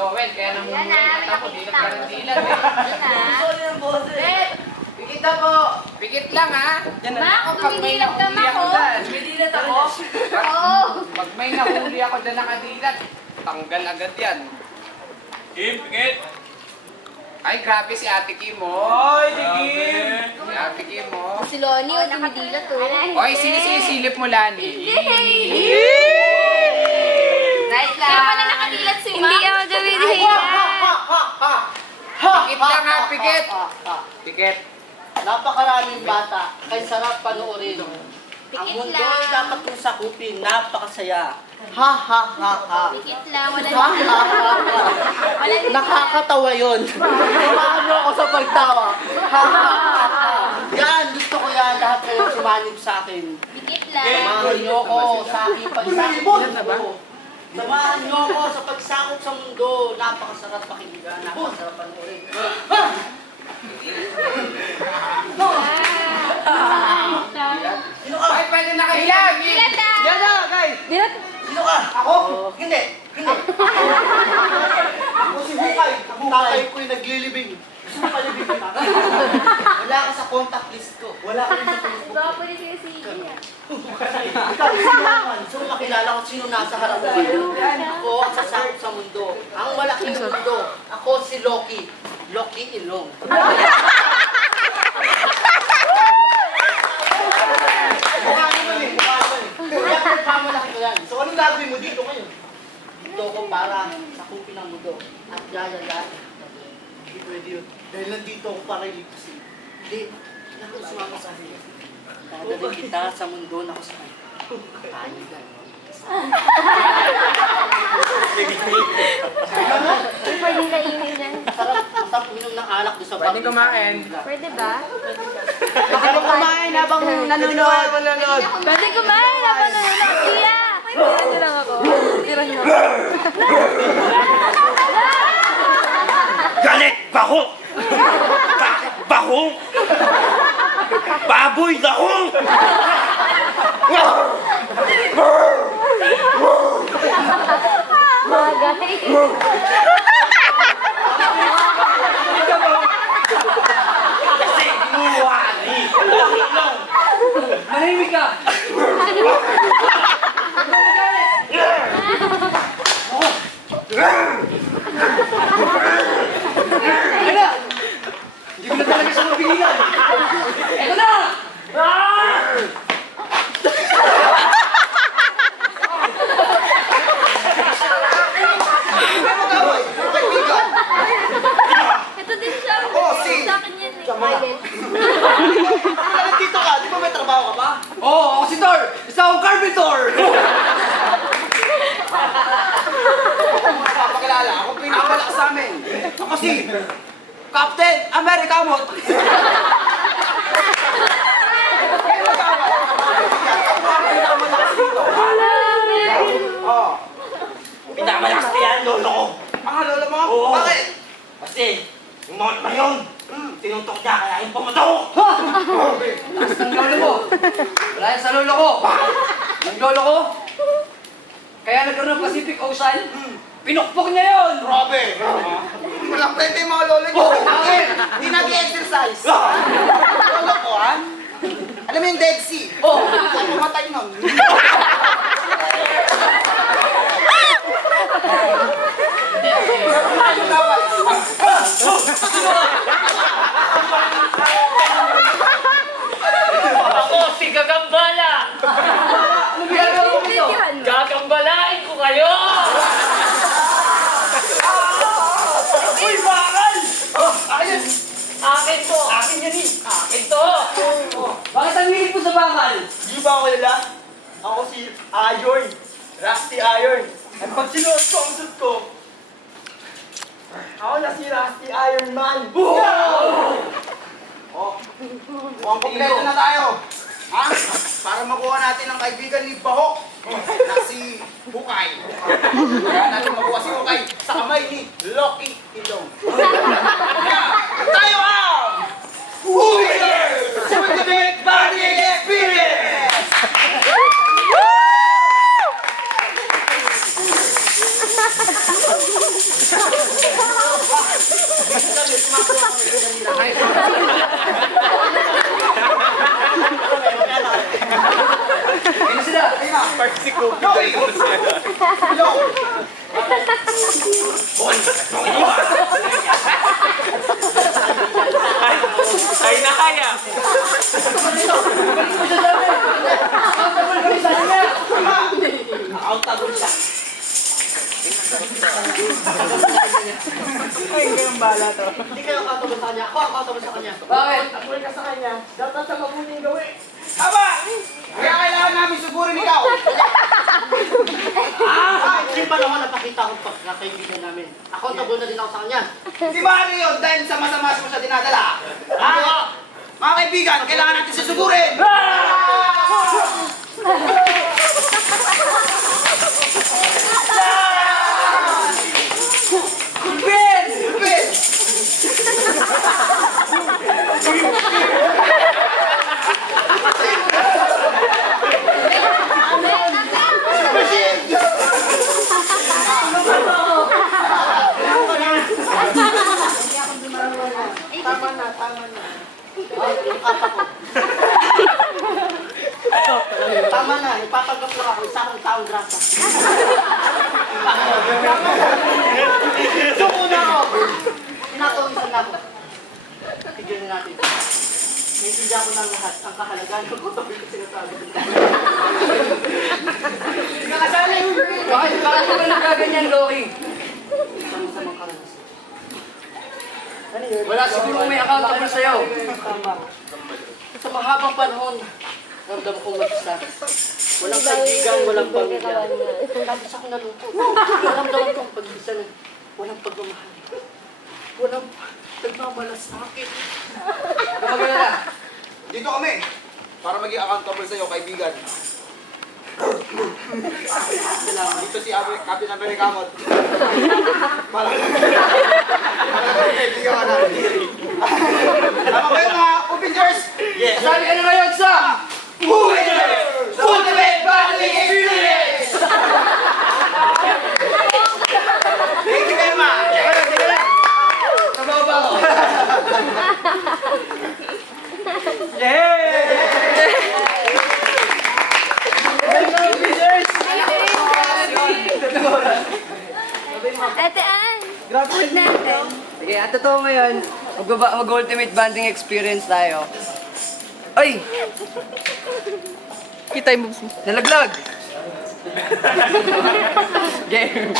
Joel, kaya namumulay Yan mata ko, di nagkarandilan eh. Sorry ng boses. Pikit na po. Pikit lang ha. Ma, Pag may tumidilat ka, nahuli Ma, ako oh. dyan. Tumidilat ako. Oo. Pag may nahuli ako dyan nakadilat, tanggal agad yan. Kim, pikit! Ay, grabe si Ate Kim mo. Ay, Kim! Si Ate Kim mo. Si Loni, oh, tumidilat oh. Oy, sinisilip mo, Lani. Nice lang. Kaya pala nakadilat si Ma. Hindi ako tumidilat. Pikit lang ha, pikit. Pikit. Napakaraming bata, kay sarap panoorin. Ang Pikit mundo lang. ay dapat kong sakupin, napakasaya. Ha ha ha ha. Pikit lang, wala Ha ha ha ha. Wala din. Nakakatawa yun. Samahan mo ako sa pagtawa. Ha ha ha ha. Yan, gusto ko yan. Lahat kayo sumanib sa akin. Pikit lang. Samahan niyo ako sa aking pagsakop sa mundo. Samahan niyo ako sa pagsakop sa mundo. Napakasarap pakinggan, napakasarap panoorin. Sino ka? Ay, pwede na kayo. Ilan? Pikit lang. Yan na, guys! Sino ka? Ako? Hindi. Hindi. Ako si Hukay. Ang tatay ko'y naglilibing. Gusto mo palibing kita? Wala ka sa contact list ko. Wala ka rin sa Facebook. Iba po yung sige. Ikaw, sino naman? So makilala ko sino nasa harap ko. Ako ang sasakop sa mundo. Ang malaking mundo. Ako si Loki. Loki Ilong. Mukha naman eh. Mukha naman eh. Kaya pagkamalaki ko yan. So anong gagawin mo dito ngayon? Dito ko para sakupin ang mundo. At yayagain. Hindi pwede yun. Dahil nandito ako para iligtasin. Hindi. Hindi ako sumama sa akin. Dadalhin kita sa mundo na kung saan. Tayo yan. Pwede kainin yan. Sarap uminom ng alak doon sa bar. Pwede kumain. Pwede ba? Pwede kumain habang nanonood. Pwede kumain ako na nanonood. Iya! Tira niyo lang ako. Tira niyo ako. Galit! Baho! Bakit baho? Baboy daho! Mga guys. Kasi inuwali! Manahimik ka! Hindi ko na talaga siya mapigilan! Ito na! Ito din siya. Sa akin yan eh. Violet. Nandito ka? Di ba may trabaho ka ba? Oo, ako si Thor. Isa akong carpenter. Papakilala, ako pinapalak sa amin. Ako si Captain America mo. Oh, Pinamalakas na yan, lolo ko! ang lolo mo? Oo. Bakit? Kasi, yung mga na yun, tinutok niya kaya yung pumatok! Taas ng lolo mo. Wala yan sa lolo ko. Ang lolo ko, kaya nagkaroon ng Pacific Ocean, pinukpok niya yun. Grabe! Walang pwede yung mga lolo niyo. Bakit? Hindi nag-exercise. Lolo ko, ha? Alam mo yung Dead Sea? Oo. Saan pumatay nun? Ako si Gagambala! Ano ginagawa mo ito? Gagambalain ko kayo! Uy, bakal! Ayun! Akin to! Akin yan eh! Akin to! Bakit ang hilig mo sa bakal? Di ba ako nila? Ako si Iron. Rusty Iron. At pag sinuot ko ang suit ko, ako na si Rusty Iron Man. Oh, mukhang kompleto na tayo. Ha? Para makuha natin ang kaibigan ni Bahok na si Hukay. Kaya natin makuha si Hukay sa kamay ni Loki Ilong. Kaya tayo ang Warriors! Ultimate Body Experience! Uy! Yo! Ay, nakaya. Accountable siya. Hindi kayo accountable sa kanya. Ako accountable sa kanya. Bakit? Accountable ka sa kanya. Dapat sa mabuting gawin. Tama! Kaya kailangan namin sugurin ikaw. Yung panahon napakita ko pagkakaibigan namin. Accountable na din ako sa kanya. Di ba ano yun? Dahil sa masama mo siya dinadala. Ha? Mga kaibigan, kailangan natin susugurin. Tama na, tama na. Yung kapa ko. Tama na, ipapanggap lang ako. Isa akong taong grasa. Suko na ako. Pinakawisan na ako. Tignan natin. Naintindihan ko ng lahat ang kahalagaan ng kutabi ko sinasabi. Nakasali! Bakit mo ba nagaganyan, Loki? Sama-samang karanasan. Wala siguro may accountable sa'yo. Tama. Sa mahabang panahon, ramdam kong mag-isa. Walang kaibigan, walang pamilya. Tapos ako nalungkot. Naramdaman kong pag-isa na walang pagmamahal. Walang nagmamalasakit. Gumagana na. Dito kami. Para maging accountable sa'yo, kaibigan. Dito si Captain Americamot. Para kaibigan ka natin. Tama ba yun mga Avengers? Yes. Kasali ka na ngayon sa... Ultimate Battling Experience! Thank you very much! Sabaw ba ako? Ate Ann! Huwag natin. Sige, at totoo ngayon, mag-ultimate banding experience tayo. Ay! Kita yung moves mo. Nalaglag! Game!